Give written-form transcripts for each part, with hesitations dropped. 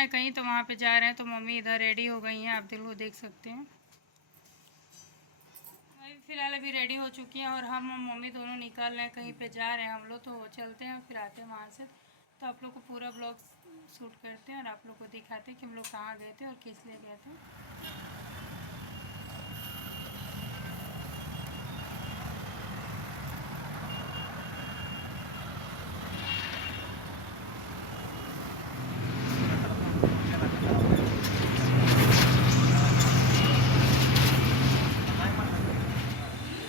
है कहीं, तो वहाँ पे जा रहे हैं। तो मम्मी इधर रेडी हो गई हैं, आप दिल को देख सकते हैं। फ़िलहाल अभी रेडी हो चुकी हैं और हम मम्मी दोनों निकल रहे हैं, कहीं पे जा रहे हैं हम लोग। तो चलते हैं फिर आते हैं वहाँ से। तो आप लोग को पूरा ब्लॉग शूट करते हैं और आप लोग को दिखाते हैं कि हम लोग कहाँ गए थे और किस लिए गए थे।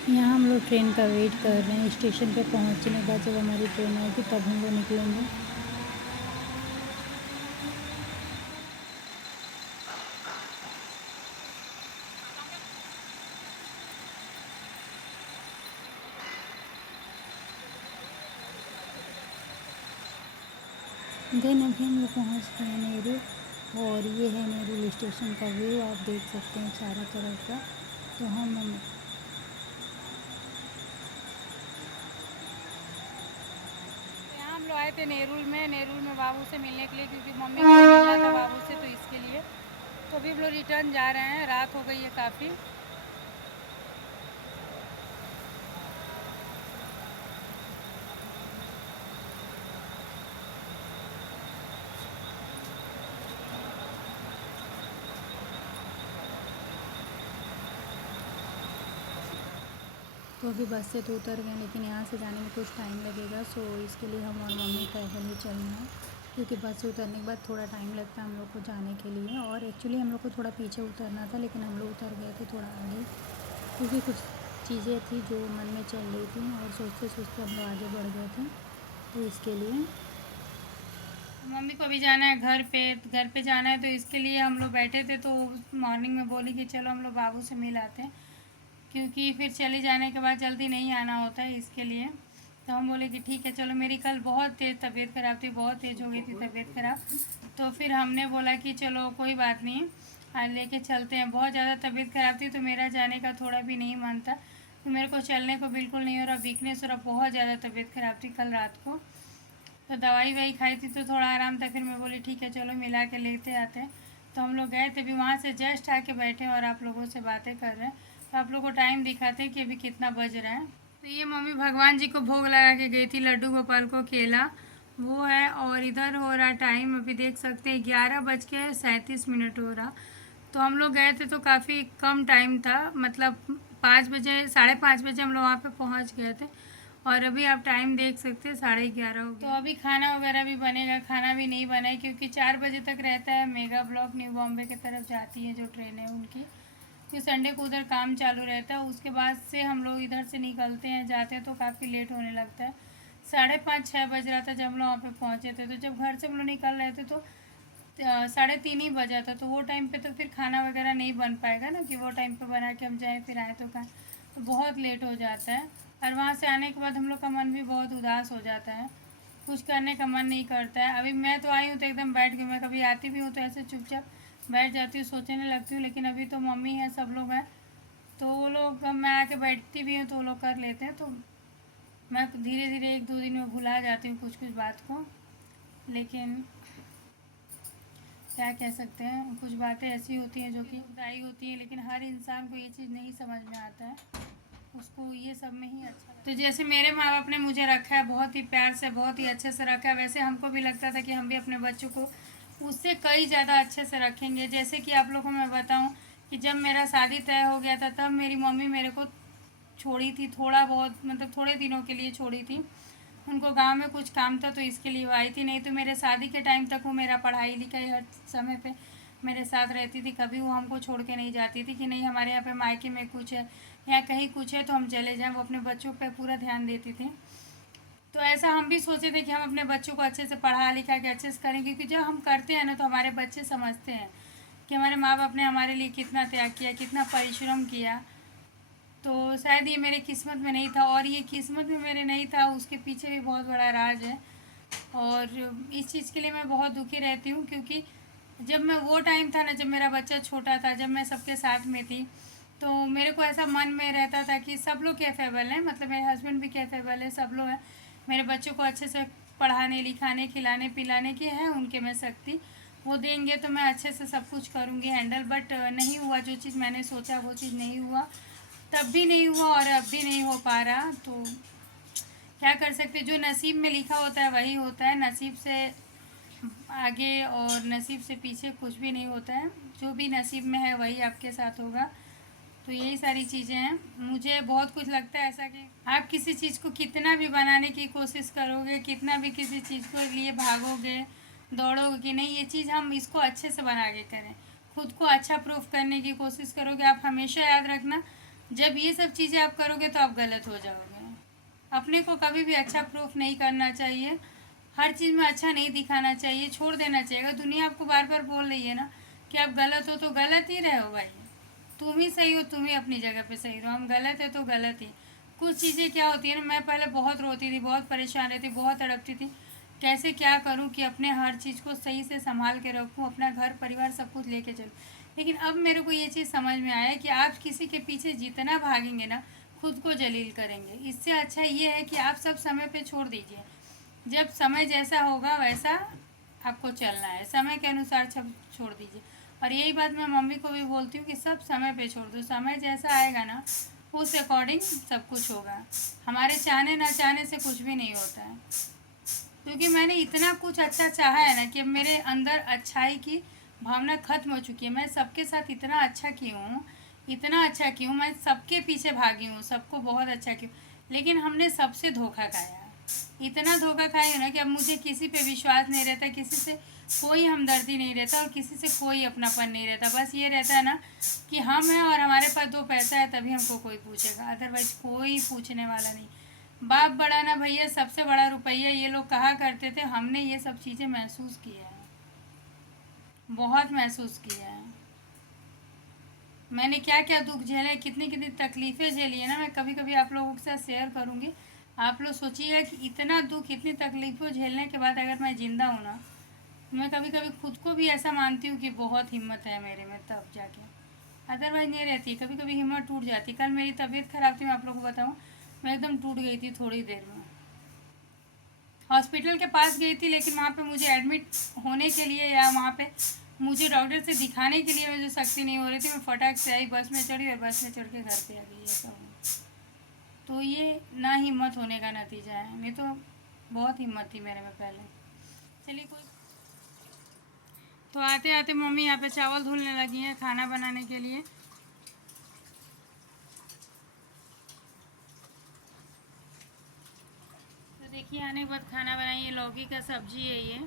यहाँ हम लोग ट्रेन का वेट कर रहे हैं। स्टेशन पे पहुँचने के बाद जब हमारी ट्रेन आएगी तब हम लोग निकलेंगे। देन अभी हम लोग पहुँच गए हैं नेहरू, और ये है नेहरू स्टेशन का व्यू, आप देख सकते हैं चारों तरफ का। तो हम यहाँ हम लोग आए थे नेरुल में बाबू से मिलने के लिए, क्योंकि मम्मी को मिलना था बाबू से, तो इसके लिए। तो अभी हम लोग रिटर्न जा रहे हैं, रात हो गई है काफ़ी। तो अभी बस से तो उतर गए, लेकिन यहाँ से जाने में कुछ टाइम लगेगा। सो इसके लिए हम और मम्मी पैदल ही चलना है, क्योंकि बस से उतरने के बाद थोड़ा टाइम लगता है हम लोग को जाने के लिए। और एक्चुअली हम लोग को थोड़ा पीछे उतरना था, लेकिन हम लोग उतर गए थे थोड़ा आगे, क्योंकि कुछ चीज़ें थी जो मन में चल रही थी और सोचते सोचते हम लोग आगे बढ़ गए थे। तो इसके लिए मम्मी को भी जाना है घर पे जाना है, तो इसके लिए हम लोग बैठे थे। तो मॉर्निंग में बोली कि चलो हम लोग बाबू से मिल आते हैं, क्योंकि फिर चले जाने के बाद जल्दी नहीं आना होता है, इसके लिए। तो हम बोले कि ठीक है चलो। मेरी कल बहुत तेज़ तबीयत ख़राब थी, बहुत तेज़ हो गई थी तबीयत ख़राब। तो फिर हमने बोला कि चलो कोई बात नहीं, आज लेके चलते हैं। बहुत ज़्यादा तबीयत ख़राब थी, तो मेरा जाने का थोड़ा भी नहीं मन था। तो मेरे को चलने को बिल्कुल नहीं हो रहा, वीकनेस हो रहा, बहुत ज़्यादा तबीयत ख़राब थी कल रात को। तो दवाई वही खाई थी तो थोड़ा आराम था। फिर मैं बोली ठीक है चलो मिला के लेते आते हैं। तो हम लोग गए थे, भी वहाँ से जस्ट आके बैठे और आप लोगों से बातें कर रहे हैं। तो आप लोगों को टाइम दिखाते हैं कि अभी कितना बज रहा है। तो ये मम्मी भगवान जी को भोग लगा के गई थी, लड्डू गोपाल को केला वो है। और इधर हो रहा टाइम, अभी देख सकते हैं 11:37 हो रहा। तो हम लोग गए थे तो काफ़ी कम टाइम था, मतलब 5 बजे 5:30 बजे हम लोग वहाँ पे पहुँच गए थे। और अभी आप टाइम देख सकते हैं 11:30 हो गया। तो अभी खाना वगैरह भी बनेगा, खाना भी नहीं बना है, क्योंकि 4 बजे तक रहता है। मेगा ब्लॉक न्यू बॉम्बे की तरफ जाती है जो ट्रेन है उनकी, फिर संडे को उधर काम चालू रहता है। उसके बाद से हम लोग इधर से निकलते हैं, जाते हैं तो काफ़ी लेट होने लगता है। 5:30-6 बज रहा था जब हम लोग वहाँ पे पहुँचे थे। तो जब घर से हम लोग निकल रहे थे तो 3:30 ही बजा था। तो वो टाइम पे तो फिर खाना वगैरह नहीं बन पाएगा ना, कि वो टाइम पे बना के हम जाएँ फिर आए तो खाएँ, तो बहुत लेट हो जाता है। और वहाँ से आने के बाद हम लोग का मन भी बहुत उदास हो जाता है, कुछ करने का मन नहीं करता है। अभी मैं तो आई हूँ तो एकदम बैठ गई। मैं कभी आती भी हूँ तो ऐसे चुपचाप बैठ जाती हूँ, सोचने लगती हूँ। लेकिन अभी तो मम्मी है, सब लोग हैं, तो वो लोग, मैं आके बैठती भी हूँ तो वो लोग कर लेते हैं। तो मैं धीरे धीरे 1-2 दिन में भुला जाती हूँ कुछ कुछ बात को। लेकिन क्या कह सकते हैं, कुछ बातें ऐसी होती हैं जो कि दुखदाई होती हैं, लेकिन हर इंसान को ये चीज़ नहीं समझ में आता है, उसको ये सब में ही अच्छा लगता है। तो जैसे मेरे माँ बाप ने मुझे रखा है, बहुत ही प्यार से, बहुत ही अच्छे से रखा है, वैसे हमको भी लगता था कि हम भी अपने बच्चों को उससे कई ज़्यादा अच्छे से रखेंगे। जैसे कि आप लोगों को मैं बताऊं कि जब मेरा शादी तय हो गया था तब मेरी मम्मी मेरे को छोड़ी थी, थोड़ा बहुत, मतलब थोड़े दिनों के लिए छोड़ी थी। उनको गांव में कुछ काम था तो इसके लिए वो आई थी। नहीं तो मेरे शादी के टाइम तक वो मेरा पढ़ाई लिखाई हर समय पे मेरे साथ रहती थी। कभी वो हमको छोड़ के नहीं जाती थी कि नहीं हमारे यहाँ पे मायके में कुछ है या कहीं कुछ है तो हम चले जाएं। वो अपने बच्चों पे पूरा ध्यान देती थी। तो ऐसा हम भी सोचे थे कि हम अपने बच्चों को अच्छे से पढ़ा लिखा के अच्छे से करें, क्योंकि जब हम करते हैं ना तो हमारे बच्चे समझते हैं कि हमारे माँ बाप ने हमारे लिए कितना त्याग किया, कितना परिश्रम किया। तो शायद ये मेरे किस्मत में नहीं था, और ये किस्मत में मेरे नहीं था, उसके पीछे भी बहुत बड़ा राज है। और इस चीज़ के लिए मैं बहुत दुखी रहती हूँ, क्योंकि जब मैं वो टाइम था ना, जब मेरा बच्चा छोटा था, जब मैं सबके साथ में थी, तो मेरे को ऐसा मन में रहता था कि सब लोग कैपेबल हैं, मतलब मेरे हस्बैंड भी कैपेबल है, सब लोग हैं, मेरे बच्चों को अच्छे से पढ़ाने लिखाने खिलाने पिलाने की है उनके में शक्ति। वो देंगे तो मैं अच्छे से सब कुछ करूँगी हैंडल, बट नहीं हुआ। जो चीज़ मैंने सोचा वो चीज़ नहीं हुआ, तब भी नहीं हुआ और अब भी नहीं हो पा रहा। तो क्या कर सकते, जो नसीब में लिखा होता है वही होता है। नसीब से आगे और नसीब से पीछे कुछ भी नहीं होता है। जो भी नसीब में है वही आपके साथ होगा। तो यही सारी चीज़ें हैं। मुझे बहुत कुछ लगता है ऐसा कि आप किसी चीज़ को कितना भी बनाने की कोशिश करोगे, कितना भी किसी चीज़ को लिए भागोगे दौड़ोगे कि नहीं ये चीज़ हम इसको अच्छे से बना के करें, खुद को अच्छा प्रूफ करने की कोशिश करोगे। आप हमेशा याद रखना, जब ये सब चीज़ें आप करोगे तो आप गलत हो जाओगे। अपने को कभी भी अच्छा प्रूफ नहीं करना चाहिए, हर चीज़ में अच्छा नहीं दिखाना चाहिए, छोड़ देना चाहिए। अगर दुनिया आपको बार बार बोल रही है ना कि आप गलत हो, तो गलत ही रहे हो भाई। तुम ही सही हो, तुम ही अपनी जगह पे सही रहो। हम गलत है तो गलत ही। कुछ चीज़ें क्या होती है ना, मैं पहले बहुत रोती थी, बहुत परेशान रहती, बहुत तड़पती थी, कैसे क्या करूं कि अपने हर चीज़ को सही से संभाल के रखूं, अपना घर परिवार सब कुछ लेके चलूं। लेकिन अब मेरे को ये चीज़ समझ में आया है कि आप किसी के पीछे जितना भागेंगे ना, खुद को जलील करेंगे। इससे अच्छा ये है कि आप सब समय पे छोड़ दीजिए। जब समय जैसा होगा वैसा आपको चलना है, समय के अनुसार सब छोड़ दीजिए। और यही बात मैं मम्मी को भी बोलती हूँ कि सब समय पे छोड़ दो, समय जैसा आएगा ना उस अकॉर्डिंग सब कुछ होगा। हमारे चाहने ना चाहने से कुछ भी नहीं होता है, क्योंकि मैंने इतना कुछ अच्छा चाहा है ना कि अब मेरे अंदर अच्छाई की भावना खत्म हो चुकी है। मैं सबके साथ इतना अच्छा की हूँ, इतना अच्छा की हूँ, मैं सबके पीछे भागी हूँ, सबको बहुत अच्छा की हूँ, लेकिन हमने सबसे धोखा खाया। इतना धोखा खाई हूँ ना कि अब मुझे किसी पे विश्वास नहीं रहता, किसी से कोई हमदर्दी नहीं रहता और किसी से कोई अपनापन नहीं रहता। बस ये रहता है ना कि हम हैं और हमारे पास दो पैसा है तभी हमको कोई पूछेगा, अदरवाइज कोई पूछने वाला नहीं। बाप बड़ा ना भैया, सबसे बड़ा रुपया, ये लोग कहा करते थे। हमने ये सब चीज़ें महसूस किया है, बहुत महसूस किया है। मैंने क्या क्या दुख झेले, कितनी कितनी तकलीफ़ें झेली है ना, मैं कभी कभी आप लोगों के साथ शेयर करूँगी। आप लोग सोचिएगा कि इतना दुख, इतनी तकलीफ़ों झेलने के बाद अगर मैं ज़िंदा हूँ ना, मैं कभी कभी खुद को भी ऐसा मानती हूँ कि बहुत हिम्मत है मेरे में, तब जाके। अदरवाइज नहीं रहती, कभी कभी हिम्मत टूट जाती। कल मेरी तबीयत ख़राब थी, मैं आप लोगों को बताऊँ, मैं एकदम टूट गई थी थोड़ी देर में। हॉस्पिटल के पास गई थी, लेकिन वहाँ पे मुझे एडमिट होने के लिए या वहाँ पे मुझे डॉक्टर से दिखाने के लिए मुझे शक्ति नहीं हो रही थी। मैं फटाक से आई, बस में चढ़ी और बस में चढ़ के घर पे आ गई। ये सब तो ये ना हिम्मत होने का नतीजा है, नहीं तो बहुत हिम्मत थी मेरे में पहले। चलिए कोई। तो आते आते मम्मी यहाँ पे चावल धुलने लगी हैं खाना बनाने के लिए। तो देखिए आने के बाद खाना बनाइए, लौकी का सब्जी है ये,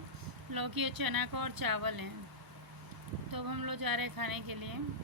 लौकी और चना का और चावल है। तो अब हम लोग जा रहे हैं खाने के लिए।